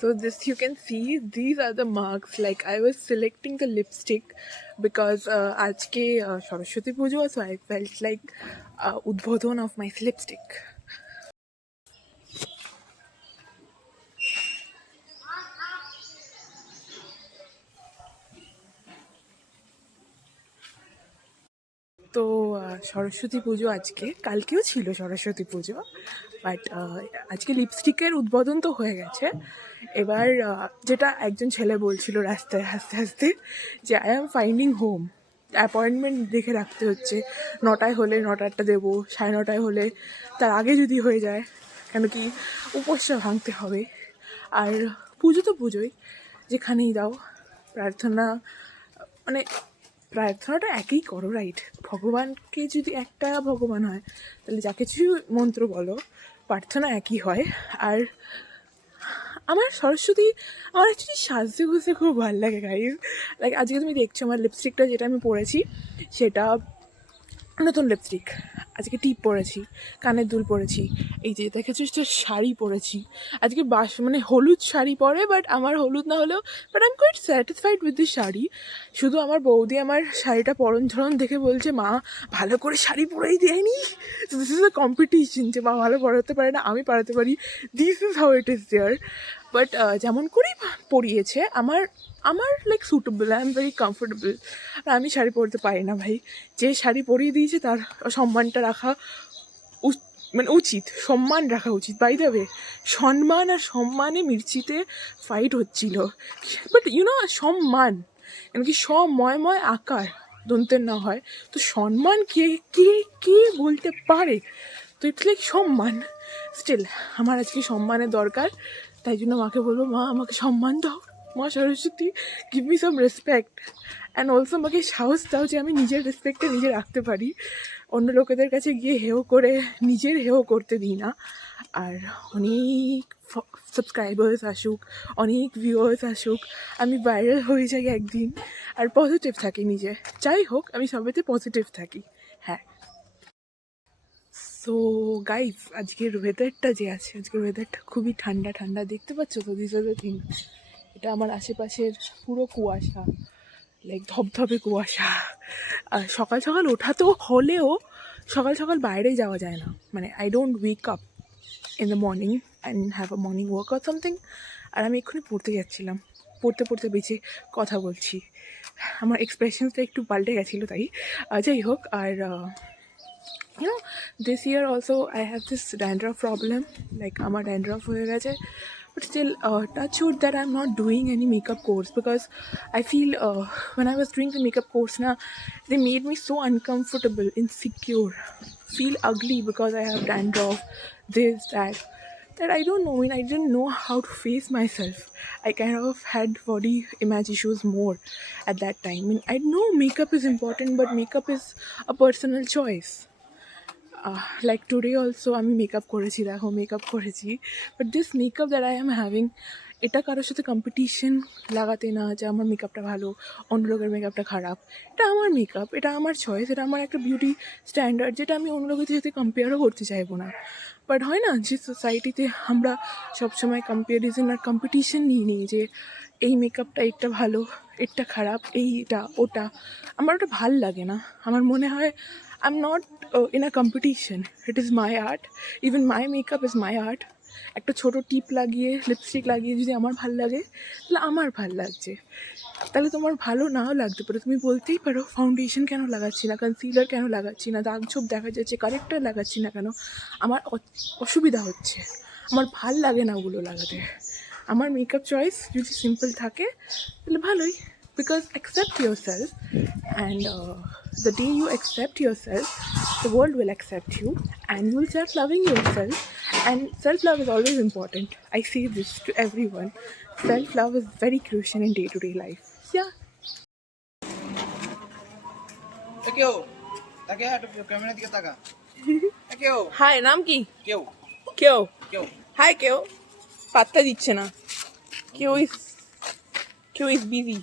So this you can see, these are the marks. Like I was selecting the lipstick because আজকে সরস্বতী পুজো, so I felt like উদ্বোধন of my lipstick. তো সরস্বতী পুজো আজকে, কালকেও ছিল সরস্বতী পুজো, but আজকে লিপস্টিকের উদ্বোধন তো হয়ে গেছে। এবার যেটা একজন ছেলে বলছিল রাস্তায় হাসতে হাসতে, যে I am finding home, appointment দেখে রাখতে হচ্ছে, 9টায় হলে 9টারটা দেবো, 9:30 হলে তার আগে যদি হয়ে যায়, কেন কি উপোসটা ভাঙতে হবে। আর পুজো তো পুজোই, যেখানেই দাও প্রার্থনা, মানে প্রার্থনাটা একই করো, রাইট? ভগবানকে যদি একটা ভগবান হয়, তাহলে যা কিছু মন্ত্র বলো, প্রার্থনা একই হয়। আর আমার সরস্বতী, আমার অ্যাকচুয়ালি সাজতে গুজতে খুব ভালো লাগে গাইজ। লাইক আজকে তুমি দেখছো আমার লিপস্টিকটা যেটা আমি পরেছি, সেটা নতুন লিপস্টিক। আজকে টিপ পরেছি, কানের দুল পরেছি, এই যে দেখেছো শাড়ি পরেছি আজকে, মানে হলুদ শাড়ি পরে, বাট আমার হলুদ না হলেও, but I am quite satisfied with this sari. শুধু আমার বৌদি আমার শাড়িটা পরন ধরন দেখে বলছে, মা ভালো করে শাড়ি পরেই দেয়নি। দিস ইজ আ কম্পিটিশন, যে মা ভালো পরাতে পারে না, আমি পরাতে পারি। This is how it is there. But যেমন করেই পরিয়েছে, আমার আমার like suitable, I am very comfortable. আর আমি শাড়ি পরতে পারি না ভাই, যে শাড়ি পরিয়ে দিয়েছে তার সম্মানটা রাখা মানে উচিত, সম্মান রাখা উচিত। বাই দ্য ওয়ে, সম্মান আর সম্মানে মির্চিতে ফাইট হচ্ছিল, বাট ইউনো সম্মান, এমনকি সময় আকার দন্তের না হয়, তো সম্মান কে কে কে বলতে পারে? তো ইটস লাইক সম্মান। স্টিল আমার আজকে সম্মানের দরকার, তাই জন্য মাকে বলবো, মা আমাকে সম্মান দাও, মা Saraswati give me some respect. And also আমাকে সাহস দাও যে আমি নিজের রেসপেক্টটা নিজে রাখতে পারি, অন্য লোকেদের কাছে গিয়ে হেও করে নিজের হেও করতে দিই না। আর অনেক সাবস্ক্রাইবার্স আসুক, অনেক ভিউয়ার্স আসুক, আমি ভাইরাল হয়ে যাই একদিন, আর পজিটিভ থাকি নিজে, যাই হোক আমি সবেতে পজিটিভ থাকি। হ্যাঁ। সো গাইজ, আজকের ওয়েদারটা যে আছে, আজকের ওয়েদারটা খুবই ঠান্ডা ঠান্ডা, দেখতে পাচ্ছ তো, দিস আর দ্য থিং। এটা আমার আশেপাশের পুরো কুয়াশা, লাইক ধবধবে কুয়াশা। আর সকাল সকাল ওঠাতেও হলেও সকাল সকাল বাইরে যাওয়া যায় না, মানে I don't wake up in the morning and have a morning work or something. আর আমি এক্ষুনি পড়তে যাচ্ছিলাম, পড়তে পড়তে বেঁচে কথা বলছি, আমার এক্সপ্রেশনসটা একটু পাল্টে গেছিলো তাই। যাই হোক, আর you know, this year also I have this dandruff problem, like আমার dandruff হয়ে গেছে, but still touch wood that I'm not doing any makeup course, because I feel when I was doing the makeup course now, they made me so uncomfortable, insecure, feel ugly because I have dandruff, this that I don't know, I mean, I didn't know how to face myself. I kind of had body image issues more at that time. I mean, I know makeup is important, but makeup is a personal choice. Like today also আমি makeup করেছি, দেখো makeup করেছি, but this makeup that I am having, এটা কারোর সাথে competition লাগাতে না যে আমার মেকআপটা ভালো, অন্য লোকের মেকআপটা খারাপ। এটা আমার মেকআপ, এটা আমার চয়েস, এটা আমার একটা বিউটি স্ট্যান্ডার্ড, যেটা আমি অন্য লোকের সাথে কম্পেয়ারও করতে চাইবো না। বাট হয় না যে সোসাইটিতে আমরা সবসময় কম্পারিজন আর কম্পিটিশন নিয়ে নিই, যে এই মেকআপটা এটা ভালো, এটা খারাপ, এইটা ওটা, আমার ওটা ভাল লাগে না। আমার মনে হয় I'm not in a competition. It is my art. Even my makeup is my art. একটা ছোটো টিপ লাগিয়ে, লিপস্টিক লাগিয়ে যদি আমার ভাল লাগে, তাহলে আমার ভাল লাগছে। তাহলে তোমার ভালো নাও লাগতে পারে, তুমি বলতেই পারো ফাউন্ডেশন কেন লাগাচ্ছি না, কনসিলার কেন লাগাচ্ছি না, দাগ ছোপ দেখা যাচ্ছে, কারেক্টার লাগাচ্ছি না কেন, আমার অসুবিধা হচ্ছে, আমার ভাল লাগে না ওগুলো লাগাতে। আমার মেকআপ চয়েস যদি সিম্পল থাকে তাহলে ভালোই, because accept yourself, and the day you accept yourself, the world will accept you, and you will start loving yourself. And self-love is always important. I say this to everyone. Self-love is very crucial in day-to-day life. Yeah. Hi, নাম কি? কেউ কেউ কেউ high, কেউ পাত্তা দিচ্ছে না, কেউ ইজ বিজি।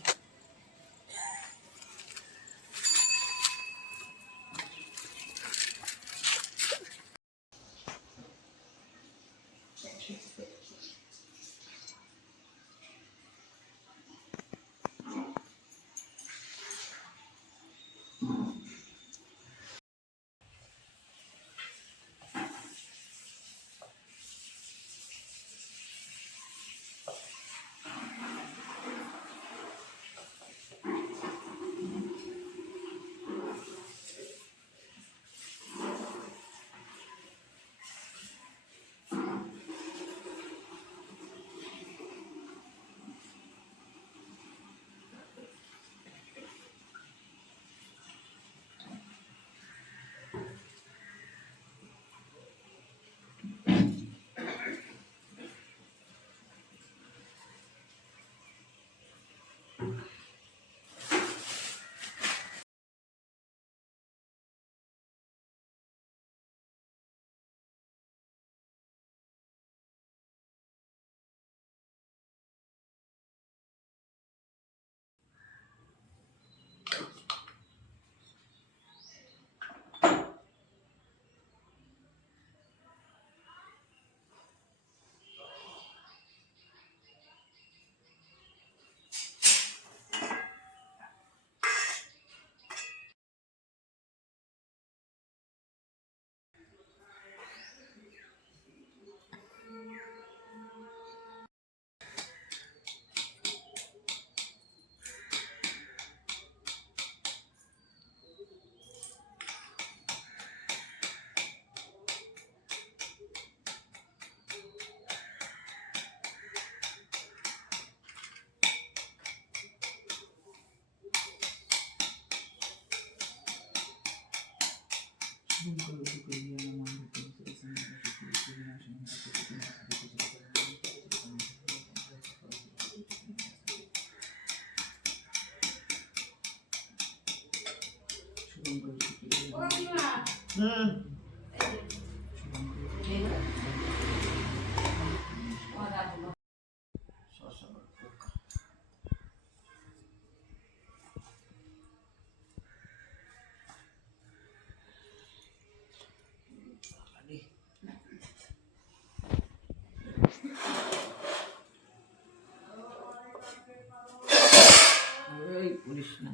কৃষ্ণ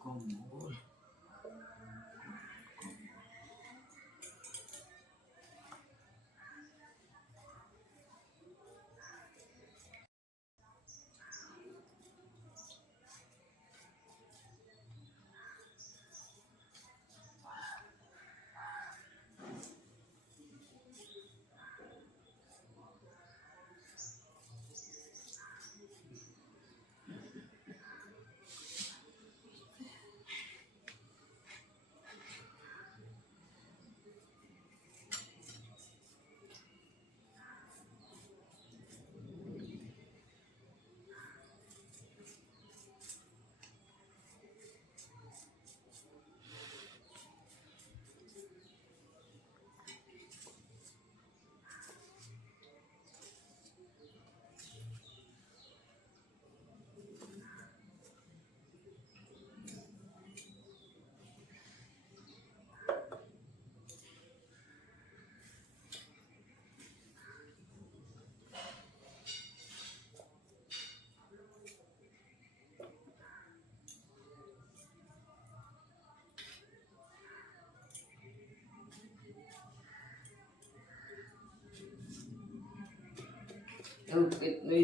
কম্বল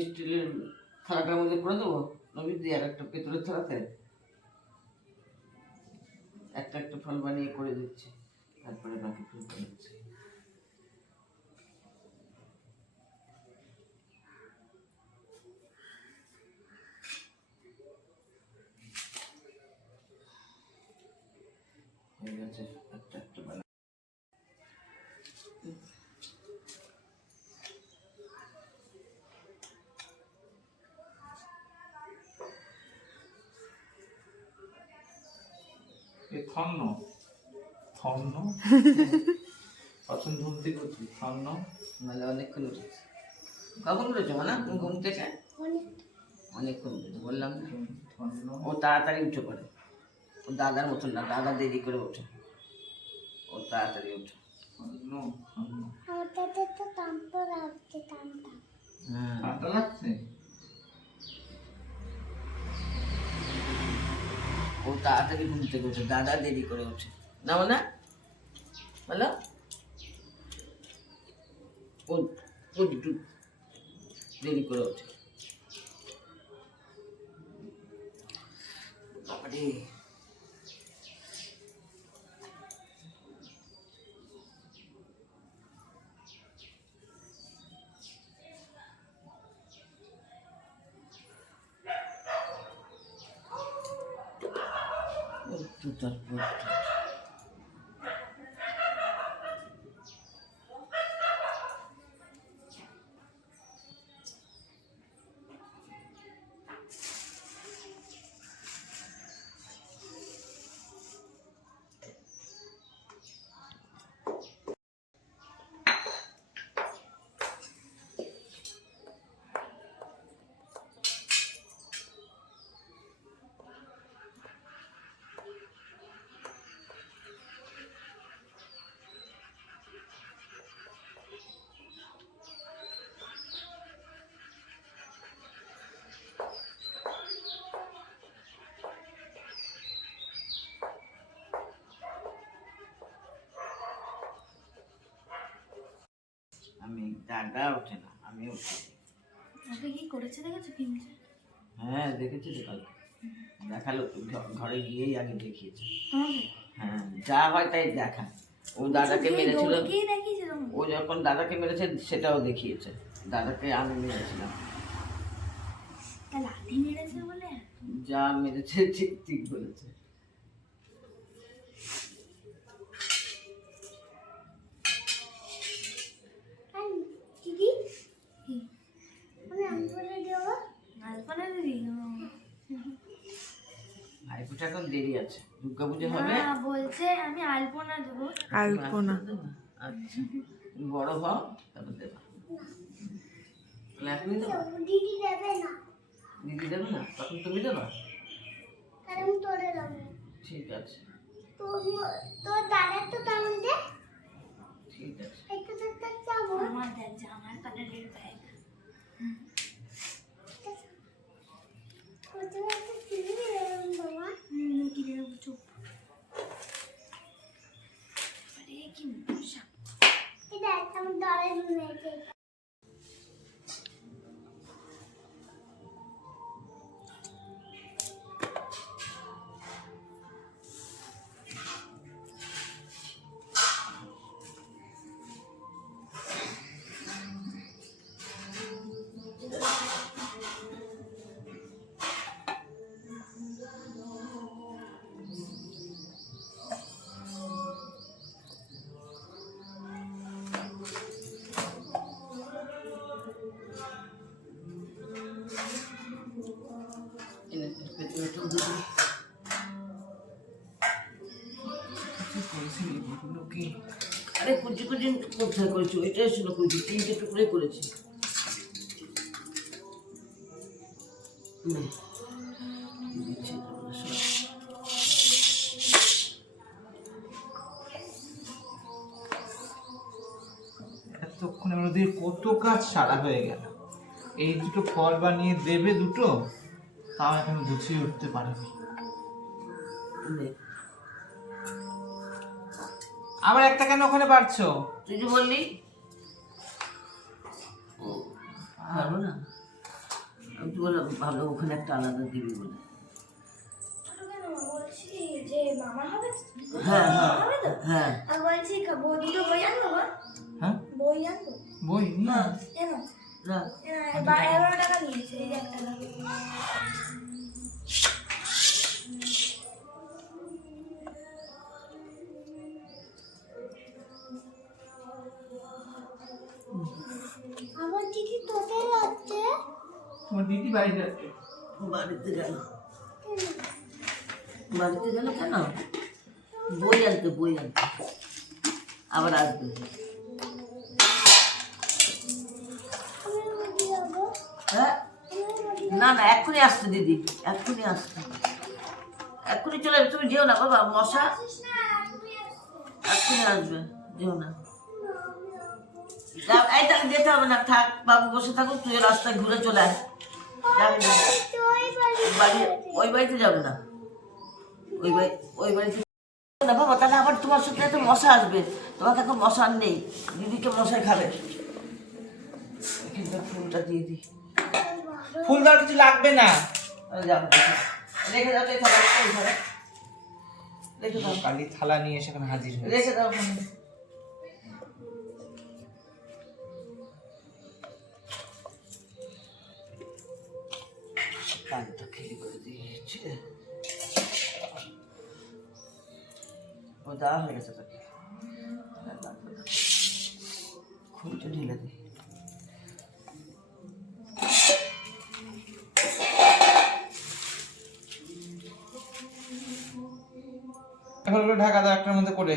স্টিলের থালাটার মধ্যে করে দেবো নবী দিয়ে আর একটা পেতলের থালাতে একটা একটা ফল বানিয়ে করে দিচ্ছি তারপরে বাকি ফুল বানাচ্ছি হয়ে গেছে একটা একটা বানা থন্ন থন্ন পছন্দ ধরতে করছি থন্ন নাহলে অনেকক্ষণ উঠেছে কখন উঠেছো না তুমি ঘুম থেকে অনেকক্ষণ উঠেছে বললাম না থন্ন ও তাড়াতাড়ি উঠে পড়ে ও দাদার মতন না দাদা দেরি করে ওঠে ও তাড়াতাড়ি ওঠে থন্ন থন্ন হ্যাঁ ঠান্ডা লাগছে ও তাড়াতাড়ি ঘুম থেকে ওঠে দাদা দেরি করে ওঠে নাও না বলো ও ও একটু দেরি করে ওঠে বাবারে একটু তারপর আমি দাদা ওঠে না আমি উঠি ওকে কি করেছে দেখেছো কিনছে হ্যাঁ দেখেছি তো কালকে দেখালো তো, ঘরে গিয়েই আগে দেখিয়েছে তোমাকে হ্যাঁ যা হয় তাই দেখা ও দাদাকে মেরেছিল কি দেখিয়েছে তোমাকে ও যখন দাদাকে মেরেছে সেটাও দেখিয়েছে দাদাকে আমি মেরেছিলাম তা লাঠি মেরেছে বলে যা মেরেছে ঠিক ঠিক বলেছে। দিদি কি আমি আলপনা দেব আলপনা দিদি ভাইফোঁটা এখন দেরি আছে, দুর্গা পুজো হবে। না বলছে আমি আলপনা দেবো। আলপনা আচ্ছা তুমি বড় হও তারপর দেবা। তাহলে এখনই দেবা? দিদি দেবে না দিদি দেবে না, তখন তুমি দেবা? কারণ তোরে দেবো। ঠিক আছে তোর দাদার তো তেমন দে ঠিক আছে। একটু দেখতে চাবো আমার দেখ জামার কালারের ব্যাগ কোথাও একটা কিনে দেবেন বাবা। কিনে দেবো চুপ। আরে কি মশা এটা আমার দাদার রুমে আছে। এনে পেছনে একটু দিদি। কি করেছিলি এগুলো কি? আরে কুচি কুচি কোথায় করেছি, ওইটাই ছিল কুচি, 3টে টুকরে করেছি। নে, দিচ্ছি তোমরা সব। এতক্ষণে ওদের কত কাজ সারা হয়ে গেল। এই দুটো ফল বানিয়ে দেবে দুটো, তাও এখন গুছিয়ে উঠতে পারেনি। নে, আবার একটা কেন ওখানে পারছো? তুই যে বললি ও পারবো না, আমি তো বললাম ভাবলাম ওখানে একটা আলাদা দিবি বলে। ছোট কেন বলছি যে মামা হবে হ্যাঁ হ্যাঁ হবে তো হ্যাঁ আর বলছি বই দুটো বই আনবো বা হ্যাঁ বই আনবো বই নিয়ে আয়। কেন রাখ। 11 টাকা নিয়েছে এই যে একটা আমার দিদি তোদের আছে তোমার দিদি বাড়ি যাচ্ছে। বাড়িতে গেল, বাড়িতে গেল কেন? বই আনতে, বই আনতে আবার আসবে। হ্যাঁ না না এক্ষুনি আসছে দিদি, এক্ষুনি আসছে, এক্ষুনি চলে আসবে। তুমি যেও না বাবা, মশা এক্ষুনি আসবে, যেও না। এই তাহলে যেতে হবে না, থাক বাবু বসে থাকুক, তুই রাস্তায় ঘুরে চলে আয়। যাবি না বাড়ি, ওই বাড়িতে যাবে না, ওই বাড়িতে না বাবা, তাহলে আবার তোমার সাথে এত মশা আসবে। তোমাকে এখন মশা আর নেই, দিদিকে মশাই খাবে। এখানটা ফুলটা দিয়ে দিই। ফুল দেওয়ার কিছু লাগবে না। যাবো রেখে দাও, রেখে দাও, রেখে দাও, কালি থালা নিয়ে সেখানে হাজির হয়েছে। রেখে দাও ওখানে। কানটা খেয়ে করে দিয়েছে, ও দেওয়া হয়ে গেছে তাকে। খুলটা ঢেলে দিই। এখন ওগুলো ঢাকা দাও একটার মধ্যে করে।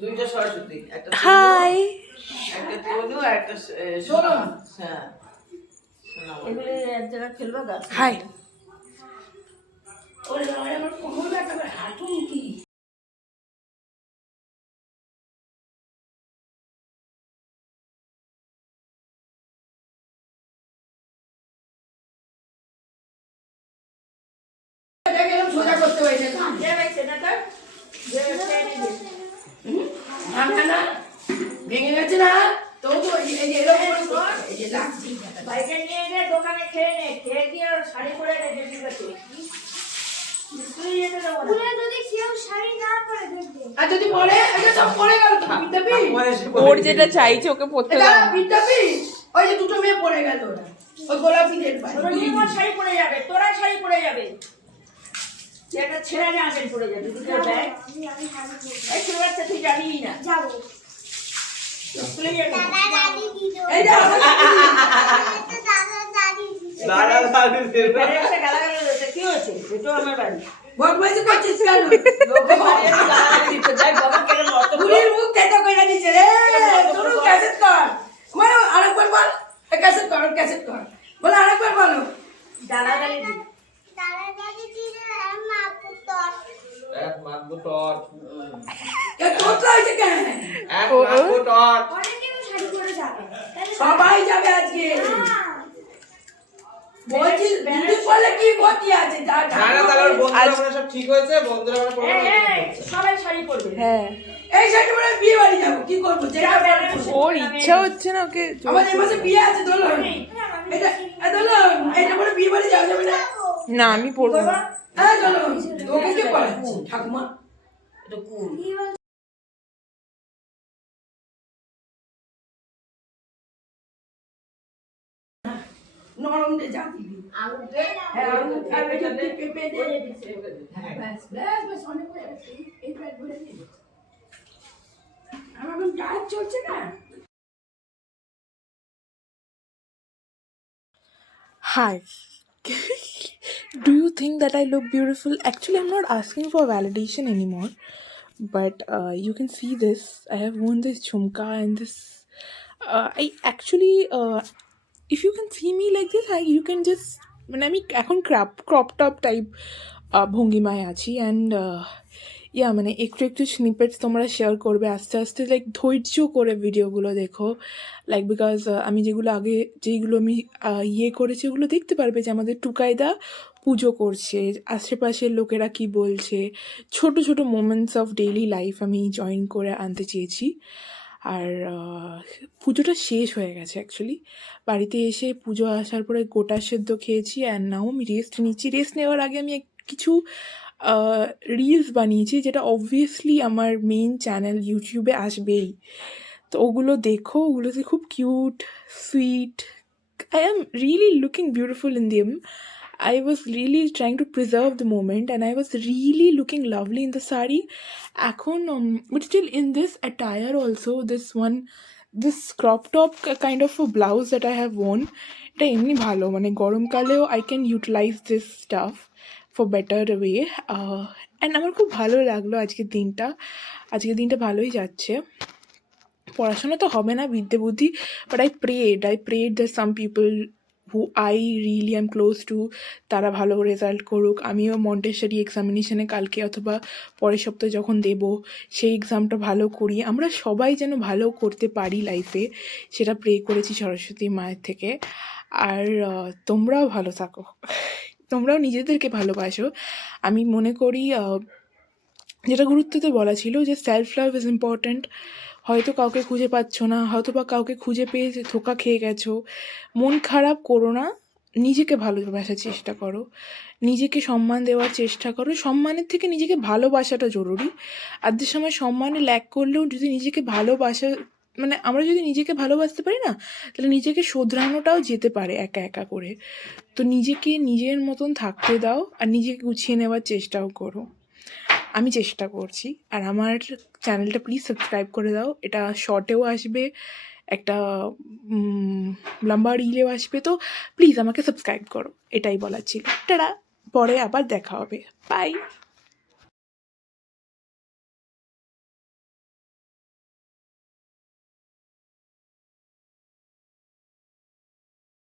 দুইটা সরস্বতী, একটা হাই তনু আর একটা সোনা। হ্যাঁ, এগুলি এক জায়গায় খেলবা গাছ। হাই ওরে বাবা, আমার কোমর ব্যথা করে, হাঁটুন কি? সোজা করতে পারি না, ভাঙা না, ভেঙে গেছে না, তবু তো এই যে এরকম করে এই যে লাগছে। বাইকে নিয়ে গিয়ে দোকানে খেয়ে নে, খেয়ে দিয়ে শাড়ি পরে রেখে ঠিক আছে। স্কুলে যেতে দেবো না। স্কুলে যদি কেউ শাড়ি না পরে দেখবে আর যদি পরে, এই যে সব পরে গেল তো বিদ্যাপি, ওর যেটা চাইছে ওকে পড়তে এটা দাও বিদ্যাপি, ওই যে দুটো মেয়ে পরে গেল ওরা, ওই গোলাপি রেড পায়। তোরা নিয়ে আমার শাড়ি পরে যাবে, তোরা শাড়ি পরে যাবে। তুই একটা ছেঁড়া নিয়ে আগে পরে যাবে, দুটো ব্যাগ। আমি শাড়ি পরবো। এই ছোট বাচ্চা তুই জানিই না। যাবো স্কুলে যাবে। দাদা দাদি দিল এই যে আমার দাদা দাদি দিল বাইরে এসে গালাগালি হচ্ছে, কি হয়েছে? এটাও আমার বাড়ি। বদমাইশি করছিস কেন? লোকে বাড়ি এসে গালাগালি দিচ্ছে, যাই বাবা কেন অত বড়? বুড়ির মুখ তেতো কইরা দিছে রে, তোর ক্যাসেট কর, মানে আরেকবার বল, ক্যাসেট কর, ক্যাসেট কর, বলে আরেকবার বলো। গালাগালি দিচ্ছে। দাদা দাদি দিল মা পুত্তর এ তোতলা হয়েছে কেন? অনেকে শাড়ি পরে যাবে তাহলে সবাই যাবে আজকে, না বলছিস দিদি বলে কি গতি আছে, যা সব ঠিক হয়েছে, বন্ধুরা আমরা কোনো এই, এই, সবাই শাড়ি পরবে। হ্যাঁ এই সাইডে মানে বিয়ে বাড়ি যাবো, কি করবো? যেটা ওর ইচ্ছা হচ্ছে না ওকে আমাদের এই মাসে বিয়ে আছে, দোলন, এটা দোলন, এটা বলে বিয়ে বাড়ি যাওয়া যাবে না? না আমি পড়বো না হ্যাঁ দোলন, তোকে কে পড়াচ্ছে ঠাকুমা? এটা কোন? নরম দে যা দিবি। আঙুল দে। হ্যাঁ, আঙুল খাবে, এটা দে, পেঁপে দে। ওই যে দিচ্ছে, ওকে দে। ব্যাস, ব্যাস, ব্যাস, অনেক হয়ে গেছে। এই প্যাট ভরে নে। আমার এখন ডায়েট চলছে না। Hi. Do you think that I look beautiful? Actually, I'm not asking for validation anymore. But you can see this. I have worn this jhumka and this. I actually, if you can see me like this, you can just. মানে আমি এখন crop top type ভঙ্গিমায় আছি and yeah মানে একটু একটু snippets তোমরা share করবে আস্তে আস্তে লাইক ধৈর্য করে ভিডিওগুলো দেখো লাইক বিকজ আমি যেগুলো আগে যেইগুলো আমি ইয়ে করেছি ওগুলো দেখতে পারবে যে আমাদের টুকাইদা পুজো করছে আশেপাশের লোকেরা কি বলছে ছোট ছোট মোমেন্টস অফ ডেইলি লাইফ আমি জয়েন করে আনতে চেয়েছি আর পুজোটা শেষ হয়ে গেছে অ্যাকচুয়ালি বাড়িতে এসে পুজো আসার পরে গোটা সেদ্ধ খেয়েছি অ্যান্ড নাও আমি রেস্ট নিচ্ছি রেস্ট নেওয়ার আগে আমি কিছু রিলস বানিয়েছি যেটা অবভিয়াসলি আমার মেইন চ্যানেল ইউটিউবে আসবেই তো ওগুলো দেখো ওগুলোতে খুব cute sweet I am really looking beautiful in them I was really trying to preserve the moment and I was really looking lovely in the sari. But still in this attire also, this crop top kind of a blouse that I have worn, এটা এমনি ভালো মানে গরমকালেও I can utilize this stuff for better way. And আমার খুব ভালো লাগলো আজকের দিনটা ভালোই যাচ্ছে পড়াশোনা তো হবে না বিদ্যে বুদ্ধি but I prayed that some people who I really am close to তারা ভালো রেজাল্ট করুক আমিও মন্টেসরি এক্সামিনেশনে কালকে অথবা পরের সপ্তাহে যখন দেব সেই এক্সামটা ভালো করি আমরা সবাই যেন ভালো করতে পারি লাইফে সেটা প্রে করেছি সরস্বতী মায়ের থেকে আর তোমরাও ভালো থাকো তোমরাও নিজেদেরকে ভালোবাসো আমি মনে করি যেটা গুরুত্বতে বলা ছিল যে সেলফ লাভ ইজ ইম্পর্ট্যান্ট হয়তো কাউকে খুঁজে পাচ্ছ না হয়তো বা কাউকে খুঁজে পেয়ে ধোকা খেয়ে গেছো মন খারাপ করো না নিজেকে ভালোবাসার চেষ্টা করো নিজেকে সম্মান দেওয়ার চেষ্টা করো সম্মানের থেকে নিজেকে ভালোবাসাটা জরুরি আজকের সময় সম্মানে ল্যাক করলেও যদি নিজেকে ভালোবাসা মানে আমরা যদি নিজেকে ভালোবাসতে পারি না তাহলে নিজেকে শোধরানোটাও যেতে পারে একা একা করে তো নিজেকে নিজের মতন থাকতে দাও আর নিজেকে গুছিয়ে নেওয়ার চেষ্টাও করো আমি চেষ্টা করছি আর আমার চ্যানেলটা প্লিজ সাবস্ক্রাইব করে দাও এটা শর্টেও আসবে একটা লম্বা রিলেও আসবে তো প্লিজ আমাকে সাবস্ক্রাইব করো এটাই বলার ছিল টাটা পরে আবার দেখা হবে বাই